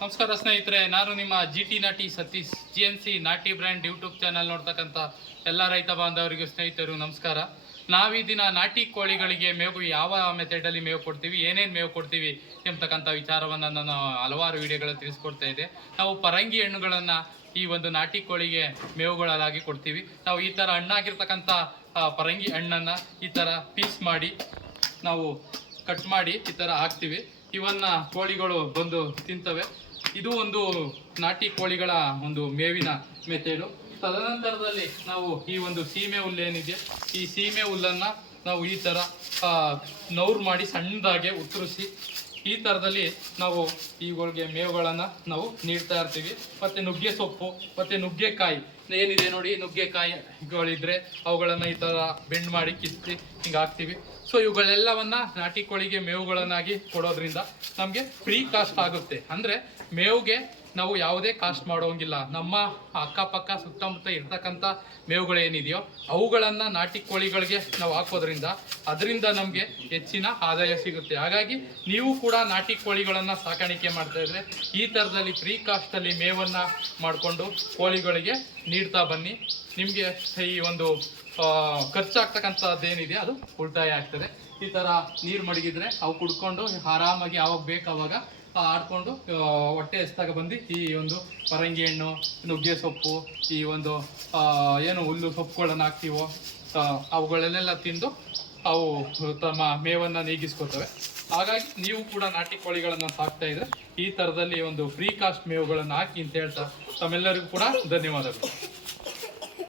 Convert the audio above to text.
ನಮಸ್ಕಾರ ಸ್ನೇಹಿತರೆ, ನಾನು ನಿಮ್ಮ ಜಿ ಟಿ ನಾಟಿ ಸತೀಶ್ ಜಿ ಎನ್ ಸಿ ನಾಟಿ ಬ್ರ್ಯಾಂಡ್ ಯೂಟ್ಯೂಬ್ ಚಾನಲ್ ನೋಡ್ತಕ್ಕಂಥ ಎಲ್ಲ ರೈತ ಬಾಂಧವರಿಗೂ ಸ್ನೇಹಿತರು ನಮಸ್ಕಾರ. ನಾವು ದಿನ ನಾಟಿ ಕೋಳಿಗಳಿಗೆ ಮೇವು ಯಾವ ಮೆಥಡಲ್ಲಿ ಮೇವು ಕೊಡ್ತೀವಿ, ಏನೇನು ಮೇವು ಕೊಡ್ತೀವಿ ಎಂಬತಕ್ಕಂಥ ವಿಚಾರವನ್ನು ನಾನು ಹಲವಾರು ವಿಡಿಯೋಗಳಲ್ಲಿ ತಿಳಿಸ್ಕೊಡ್ತಾ ಇದ್ದೆ. ನಾವು ಪರಂಗಿ ಹಣ್ಣುಗಳನ್ನು ಈ ಒಂದು ನಾಟಿ ಕೋಳಿಗೆ ಮೇವುಗಳಾಗಿ ಕೊಡ್ತೀವಿ. ನಾವು ಈ ಥರ ಹಣ್ಣಾಗಿರ್ತಕ್ಕಂಥ ಪರಂಗಿ ಹಣ್ಣನ್ನು ಈ ಥರ ಪೀಸ್ ಮಾಡಿ, ನಾವು ಕಟ್ ಮಾಡಿ ಈ ಥರ ಹಾಕ್ತೀವಿ. ಇವನ್ನ ಕೋಳಿಗಳು ಬಂದು ತಿಂತವೆ. ಇದು ಒಂದು ನಾಟಿ ಕೋಳಿಗಳ ಒಂದು ಮೇವಿನ ಮೆಥೇಡು. ತದನಂತರದಲ್ಲಿ ನಾವು ಈ ಒಂದು ಸೀಮೆ ಹುಲ್ಲು ಏನಿದೆ ಈ ಸೀಮೆ ಹುಲ್ಲನ್ನು ನಾವು ಈ ಥರ ನೌರು ಮಾಡಿ ಸಣ್ಣದಾಗೆ ಉತ್ತರಿಸಿ ಈ ಥರದಲ್ಲಿ ನಾವು ಇವುಗಳಿಗೆ ಮೇವುಗಳನ್ನು ನಾವು ನೀಡ್ತಾ ಇರ್ತೀವಿ. ಮತ್ತು ನುಗ್ಗೆ ಸೊಪ್ಪು, ಮತ್ತು ನುಗ್ಗೆಕಾಯಿ. ಏನಿದೆ ನೋಡಿ ನುಗ್ಗೆಕಾಯಿಗಳಿದ್ರೆ ಅವುಗಳನ್ನು ಈ ಥರ ಬೆಂಡ್ ಮಾಡಿ ಕಿತ್ತಿ ಹಿಂಗೆ ಹಾಕ್ತೀವಿ. ಸೊ ಇವುಗಳೆಲ್ಲವನ್ನ ನಾಟಿ ಕೋಳಿಗೆ ಮೇವುಗಳನ್ನಾಗಿ ಕೊಡೋದ್ರಿಂದ ನಮಗೆ ಫ್ರೀ ಕಾಸ್ಟ್ ಆಗುತ್ತೆ. ಅಂದರೆ ಮೇವುಗೆ ನಾವು ಯಾವುದೇ ಕಾಸ್ಟ್ ಮಾಡೋಂಗಿಲ್ಲ. ನಮ್ಮ ಅಕ್ಕಪಕ್ಕ ಸುತ್ತಮುತ್ತ ಇರ್ತಕ್ಕಂಥ ಮೇವುಗಳೇನಿದೆಯೋ ಅವುಗಳನ್ನು ನಾಟಿ ಕೋಳಿಗಳಿಗೆ ನಾವು ಹಾಕೋದ್ರಿಂದ ಅದರಿಂದ ನಮಗೆ ಹೆಚ್ಚಿನ ಆದಾಯ ಸಿಗುತ್ತೆ. ಹಾಗಾಗಿ ನೀವು ಕೂಡ ನಾಟಿ ಕೋಳಿಗಳನ್ನು ಸಾಕಾಣಿಕೆ ಮಾಡ್ತಾ ಇದ್ರೆ ಈ ಥರದಲ್ಲಿ ಫ್ರೀ ಕಾಸ್ಟಲ್ಲಿ ಮೇವನ್ನು ಮಾಡಿಕೊಂಡು ಕೋಳಿಗಳಿಗೆ ನೀಡ್ತಾ ಬನ್ನಿ. ನಿಮಗೆ ಈ ಒಂದು ಖರ್ಚಾಗ್ತಕ್ಕಂಥದ್ದು ಖರ್ಚಾಗ್ತಕ್ಕಂಥದ್ದೇನಿದೆ ಅದು ಉಳಿತಾಯ ಆಗ್ತದೆ. ಈ ಥರ ನೀರು ಮಡಗಿದ್ರೆ ಅವು ಕುಡ್ಕೊಂಡು ಆರಾಮಾಗಿ ಯಾವಾಗ ಬೇಕು ಅವಾಗ ಆ, ಆಡ್ಕೊಂಡು ಹೊಟ್ಟೆ ಎಸ್ದಾಗ ಬಂದು ಈ ಒಂದು ಪರಂಗಿ ಹಣ್ಣು, ನುಗ್ಗೆ ಸೊಪ್ಪು, ಈ ಒಂದು ಏನು ಹುಲ್ಲು ಸೊಪ್ಪುಗಳನ್ನು ಹಾಕ್ತೀವೋ ಅವುಗಳನ್ನೆಲ್ಲ ತಿಂದು ಅವು ತಮ್ಮ ಮೇವನ್ನು ನೀಗಿಸ್ಕೋತವೆ. ಹಾಗಾಗಿ ನೀವು ಕೂಡ ನಾಟಿ ಕೋಳಿಗಳನ್ನು ಸಾಕ್ತಾ ಇದ್ರೆ ಈ ಥರದಲ್ಲಿ ಒಂದು ಫ್ರೀ ಕಾಸ್ಟ್ ಮೇವುಗಳನ್ನು ಹಾಕಿ ಅಂತ ಹೇಳ್ತಾ ತಮ್ಮೆಲ್ಲರಿಗೂ ಕೂಡ ಧನ್ಯವಾದಗಳು.